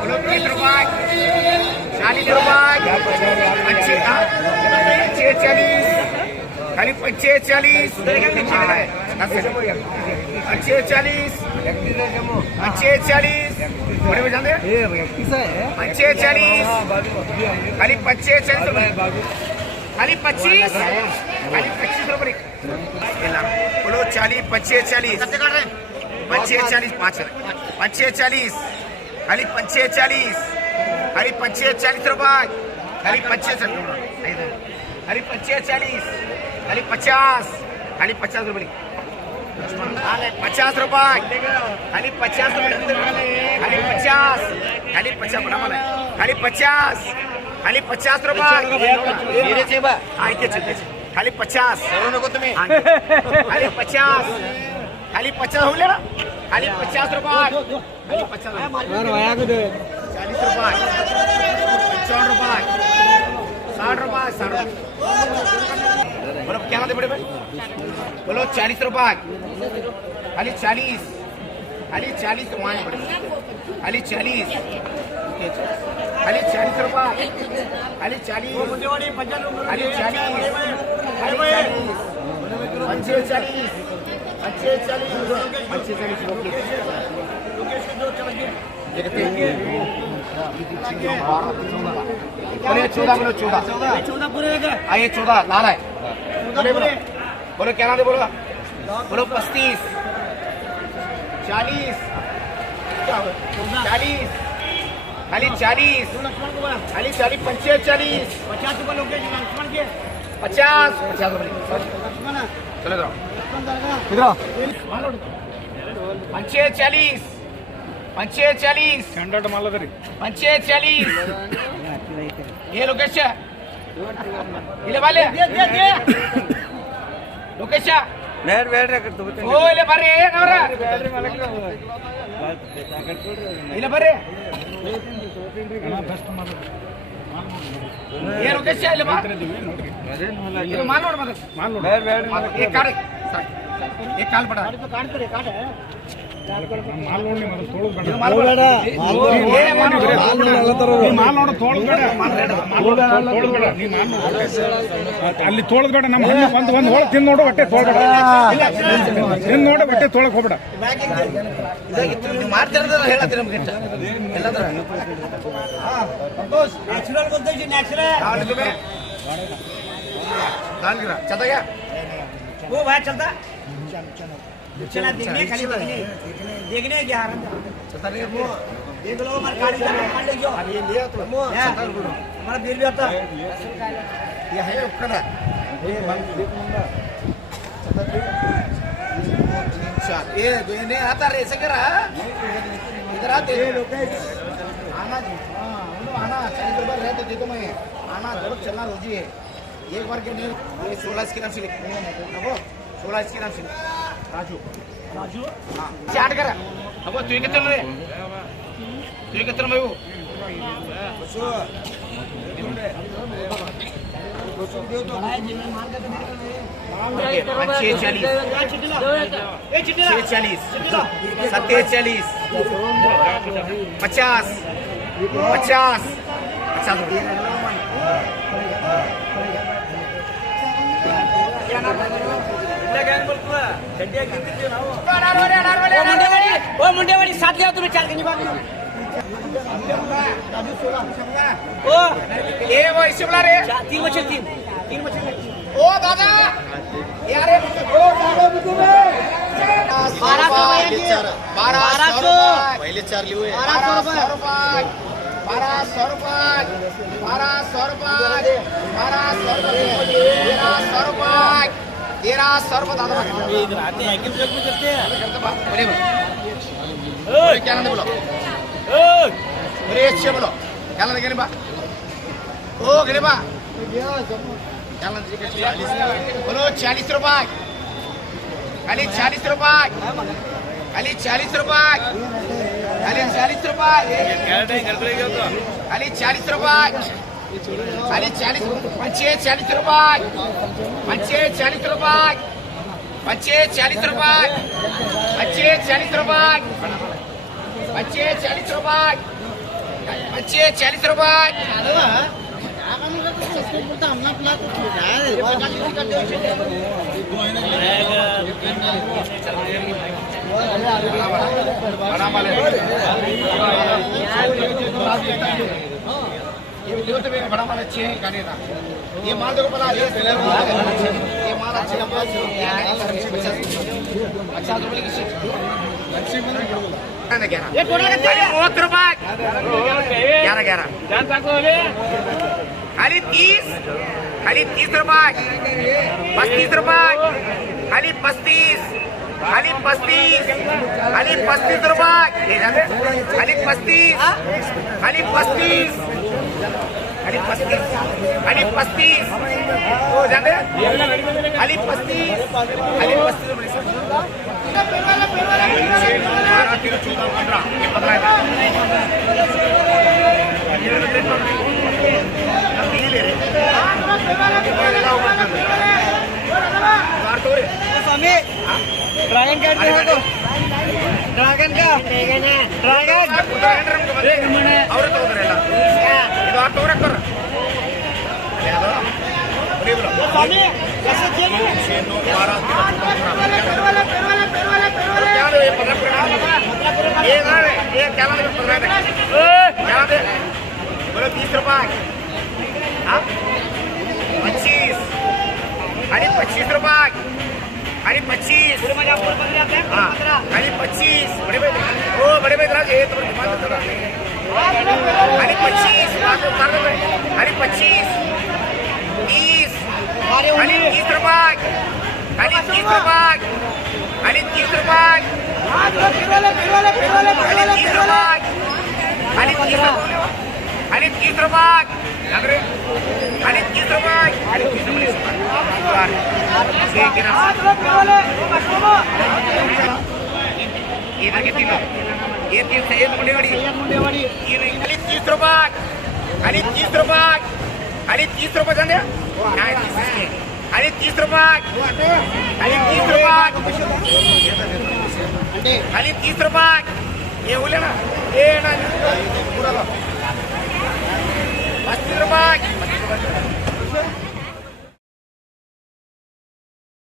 बोलो 30 रुपये 40 रुपये 45 खाली 45 बड़े में जानते 45 खाली 45 खाली 25 रुपये बोलो 40 45 45 45 खाली 45 खाली 45 रुपये खाली 45 खाली 45 खाली 50 खाली 50 रुपये 50 रुपये खाली 50 रुपये खाली 50 खाली 50 बना खाली 50 खाली 50 रुपये खाली 50 नको तुम्ही खाली 50 खाली 50 होईल ना खाली 50 रुपये खाली 50 40 रुपये 55 रुपये 60 रुपये बोलो क्या नाम बड़े भाई बोलो 40 रुपये खाली 40 खाली 40 रुपये खाली 40 खाली 40 रुपये खाली 40 खाली 14 लाल है बोलो क्या नाम है बोलो 35 40 40 खाली 40 खाली 40 45 50 चलो जाओ 45 45 ये लोकेश इले वाले लोकेश ओ इले बरे नवरा इले बरे ये लोकेश इले बा ಇದು ಮಾಲ್ ನೋಡು ಮತ್ತೆ एक काल पड़ा ಮಾಲ್ ನೋಡಿ ಮತ್ತೆ ತೋಳದ ಬೇಡ ಮಾಲ್ ಬೇಡ ಮಾಲ್ ನೋಡು ತೋಳದ ಬೇಡ ತೋಳದ ಬೇಡ ನೀ ಮಾಲ್ ನೋಡು ಅಲ್ಲಿ ತೋಳದ ಬೇಡ ನಮ್ಮ ಒಂದು ಹೋಳ ತಿನ್ನು ನೋಡು ಹೊಟ್ಟೆ ತೋಳಬೇಡ ತಿನ್ನು ನೋಡು ಹೊಟ್ಟೆ ತೋಳಕ್ಕೆ ಹೋಗಬೇಡ ಮಾಡ್ತಿರೋದಲ್ಲ ಹೇಳತ್ತೀರ ನಮಗೆ ಎಲ್ಲದರ ಸಂತೋಷ್ ನ್ಯಾಚುರಲ್ ಗೊತ್ತೈತಿ ನ್ಯಾಚುರಲ್ डाल गिरा चलता क्या वो भाई चलता चला देखने खाली देखने क्या चलता नहीं वो देख लो हमारे गाड़ी का मान ले जो ये लिया तो हमारा बिल भी आता ये है उपकरण ये मान देख लूंगा चलता ये ने आता रे ऐसे करा इधर आते आना आना 40 रुपए रहते देखो मैं आना जरूर चलना रोजी है एक बार के नहीं 16 इसके नाम से लिख 16 इसके नाम से राजू राजू हाँ चाट कर अब तू कितना रे तू कितना मैं वो 50 मुंडेवाडी साथ लिया तुम्ही चार गणी बाकी ओ ये वो शिमला रे 3 बचे 3 बचे ओ दादा यार ओ दादा बुतू में 1200 पहले 4 लिए 1200 रुपए 1200 रुपए 1200 रुपए 1300 रुपए दादा इधर आते हैं किस जगह में करते हैं बोले क्या नाम बोलो अरे अच्छे बोलो क्या नाम गने बा ओ गने बा क्या नाम बोलो 40 रुपए खाली 40 रुपए खाली 40 रुपए खाली 40 रुपए खाली 40 रुपए खाली 40 40 रुपए 40 रुपए 40 रुपए 40 रुपए बच्चे 40 रुपये, बच्चे 40 रुपये, बड़ा माल है, ये बड़ा माल अच्छे हैं गाने का, ये माल देखो पता ये माल अच्छे का माल 50 रुपये की ये टोटल कितने 30 रुपये 11 खाली 30 रुपये 35 रुपये खाली 35 रुपये खाली 35 हो जाते खाली 35 ड्रैगन का ड्रैगन ಅವ್ರೆ ತಗೋದ್ರಲ್ಲ ಇದು ಆ ತಗೋರಕ್ಕೆ ಬರ್ರ स्वामी कैसे चाहिए ये क्या बोलो 30 रुपये 25 आणि 25 रुपये आणि 25 हाँ आणि 25 बड़े भाई ओ बड़े भाई जरा ये तो आणि 25 आणि 25 30 आणि 30 रुपये आणि 30 रुपये आणि 30 रुपये आणि 30 रुपये आणि 30 रुपये इधर के तीनों ये तीन से एक मुंडेवाड़ी ये 30 रुपये आणि 30 रुपये आणि 30 रुपये जाने नाही 30 आणि 30 रुपये आणि 30 रुपये आणि 30 रुपये हे बोले ना ये ना